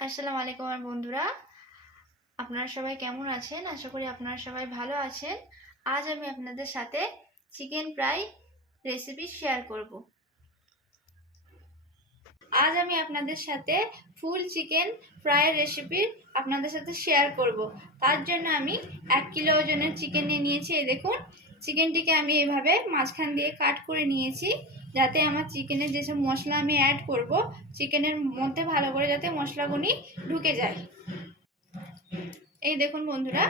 আসসালামু আলাইকুম আমার বন্ধুরা, আপনারা সবাই কেমন আছেন? আশা করি আপনারা সবাই ভালো আছেন। আজ আমি আপনাদের সাথে চিকেন ফ্রাই রেসিপি শেয়ার করব। আজ আমি আপনাদের সাথে ফুল চিকেন ফ্রাই রেসিপি আপনাদের সাথে শেয়ার করব। তার জন্য আমি 1 কিলো ওজনের চিকেন নিয়েছি। এই দেখুন, চিকেনটিকে আমি এইভাবে মাঝখান দিয়ে কাট করে নিয়েছি, যাতে আমার চিকেনের যেসব মশলা আমি অ্যাড করব চিকেনের মধ্যে ভালো করে যাতে মশলাগুলি ঢুকে যায়। এই দেখুন বন্ধুরা,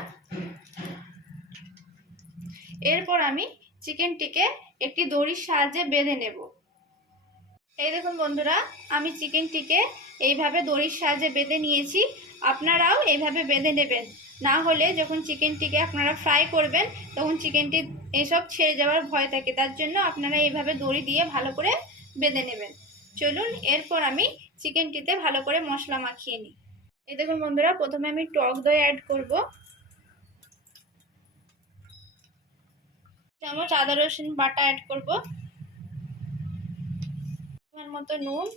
এরপর আমি চিকেনটিকে একটি দড়ির সাহায্যে বেঁধে নেব। এই দেখুন বন্ধুরা, আমি চিকেনটিকে এইভাবে দড়ির সাহায্যে বেঁধে নিয়েছি। আপনারাও এইভাবে বেঁধে নেবেন, না হলে যখন চিকেনটিকে আপনারা ফ্রাই করবেন তখন চিকেনটি এসব ছেড়ে যাওয়ার ভয় থাকে। তার জন্য আপনারা এইভাবে দড়ি দিয়ে ভালো করে বেঁধে নেবেন। চলুন এরপর আমি চিকেনটিতে ভালো করে মশলা মাখিয়ে নিই। এই দেখুন বন্ধুরা, প্রথমে আমি টক দই অ্যাড করব, চামচ আদা রসুন বাটা অ্যাড করব, পরিমাণ মতো নুন,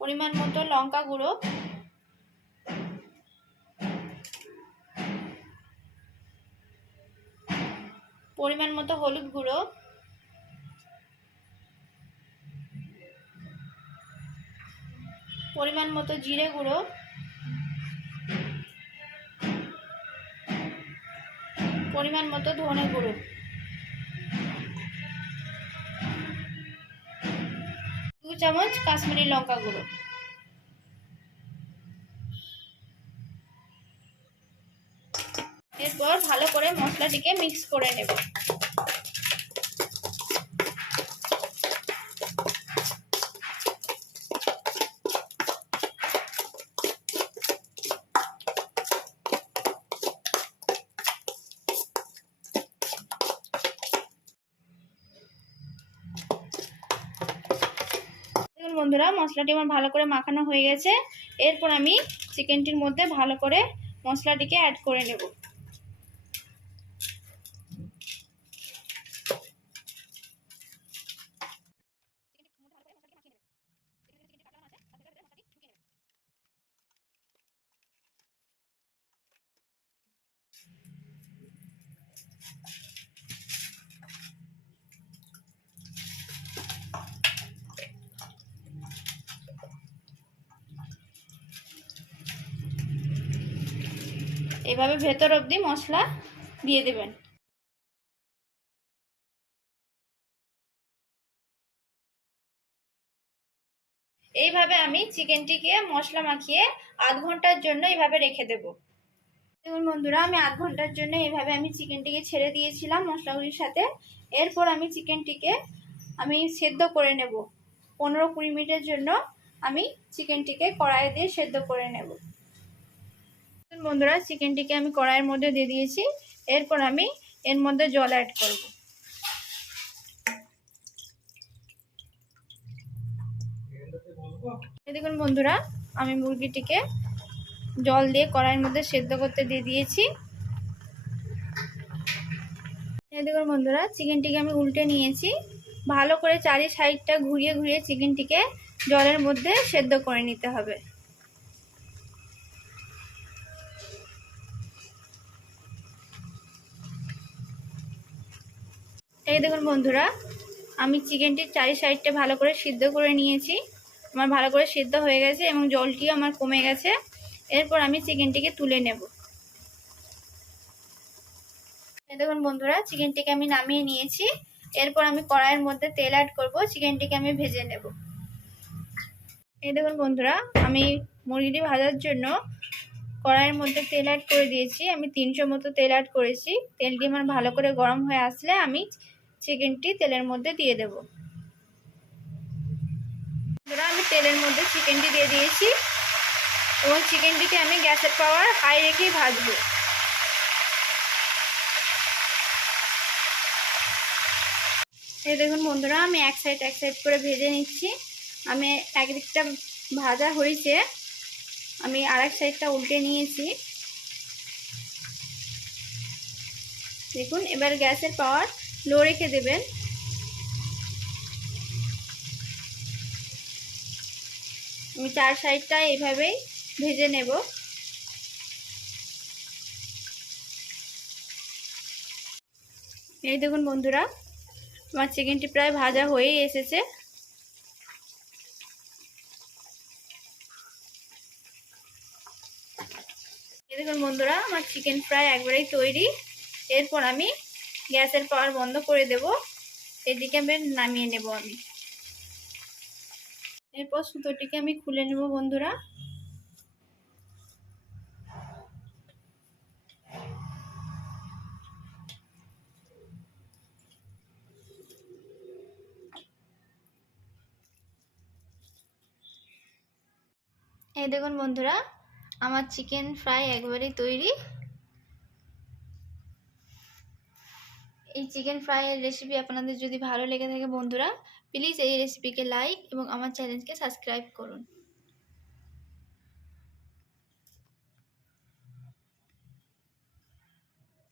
পরিমাণ মতো লঙ্কা গুঁড়ো, পরিমাণ মতো হলুদ গুঁড়ো, পরিমাণ মতো জিরে গুঁড়ো, পরিমাণ মতো ধনে গুঁড়ো, 2 চামচ কাশ্মীরি লঙ্কা গুঁড়ো। এরপর ভালো করে মশলাটিকে মিক্স করে নেব। বন্ধুরা, মশলাটি আমার ভালো করে মাখানো হয়ে গেছে। এরপর আমি চিকেনটির মধ্যে ভালো করে মশলাটিকে অ্যাড করে নেব। এভাবে ভেতর অবধি মশলা দিয়ে দেবেন। এইভাবে আমি চিকেনটিকে মশলা মাখিয়ে আধ ঘন্টার জন্য এইভাবে রেখে দেব। দেখুন বন্ধুরা, আমি আধ ঘন্টার জন্য এইভাবে আমি চিকেনটিকে ছেড়ে দিয়েছিলাম মশলাগুলির সাথে। এরপর আমি চিকেনটিকে সেদ্ধ করে নেব। 15-20 মিনিটের জন্য আমি চিকেনটিকে কড়াইয়ে দিয়ে সেদ্ধ করে নেব। বন্ধুরা, চিকেনটিকে আমি কড়াইয়ের মধ্যে দিয়ে দিয়েছি। এরপর আমি এর মধ্যে জল অ্যাড করব। দেখুন বন্ধুরা, আমি মুরগিটিকে জল দিয়ে কড়াইয়ের মধ্যে সেদ্ধ করতে দিয়ে দিয়েছি। দেখুন বন্ধুরা, চিকেনটিকে আমি উল্টে নিয়েছি। ভালো করে চারি সাইডটা ঘুরিয়ে ঘুরিয়ে চিকেনটিকে জলের মধ্যে সেদ্ধ করে নিতে হবে। এই দেখুন বন্ধুরা, আমি চিকেনটির চারি সাইডটা ভালো করে সিদ্ধ করে নিয়েছি। আমার ভালো করে সিদ্ধ হয়ে গেছে এবং জলটিও আমার কমে গেছে। এরপর আমি চিকেনটিকে তুলে নেব। এই দেখুন বন্ধুরা, চিকেনটিকে আমি নামিয়ে নিয়েছি। এরপর আমি কড়াইয়ের মধ্যে তেল অ্যাড করব, চিকেনটিকে আমি ভেজে নেব। এই দেখুন বন্ধুরা, আমি মুরগিটি ভাজার জন্য কড়াইয়ের মধ্যে তেল অ্যাড করে দিয়েছি। আমি 300 মতো তেল অ্যাড করেছি। তেলটি আমার ভালো করে গরম হয়ে আসলে আমি চিকেনটি তেলের মধ্যে দিয়ে দেব। বন্ধুরা, আমি তেলের মধ্যে চিকেনটি দিয়ে দিয়েছি এবং চিকেনটিকে আমি গ্যাসের পাওয়ার হাই রেখেই ভাজবো। এই দেখুন বন্ধুরা, আমি এক সাইড করে ভেজে নিচ্ছি। আমি একদিকটা ভাজা হয়েছে, আমি আরেক সাইডটা উল্টে নিয়েছি। দেখুন, এবার গ্যাসের পাওয়ার লো রেখে দেবেন। আমি 4 সাইডটা এইভাবেই ভেজে নেব। এই দেখুন বন্ধুরা, আমার চিকেনটি প্রায় ভাজা হয়েই এসেছে। এই দেখুন বন্ধুরা, আমার চিকেন ফ্রাই একবারেই তৈরি। এরপর আমি গ্যাসের পাওয়ার বন্ধ করে দেব। এদিকে আমি নামিয়ে নেব। আমি এরপর সুতোটিকে আমি খুলে নেব বন্ধুরা। এই দেখুন বন্ধুরা, আমার চিকেন ফ্রাই একবারেই তৈরি। এই চিকেন ফ্রাইয়ের রেসিপি আপনাদের যদি ভালো লেগে থাকে বন্ধুরা, প্লিজ এই রেসিপিকে লাইক এবং আমার চ্যানেলকে সাবস্ক্রাইব করুন।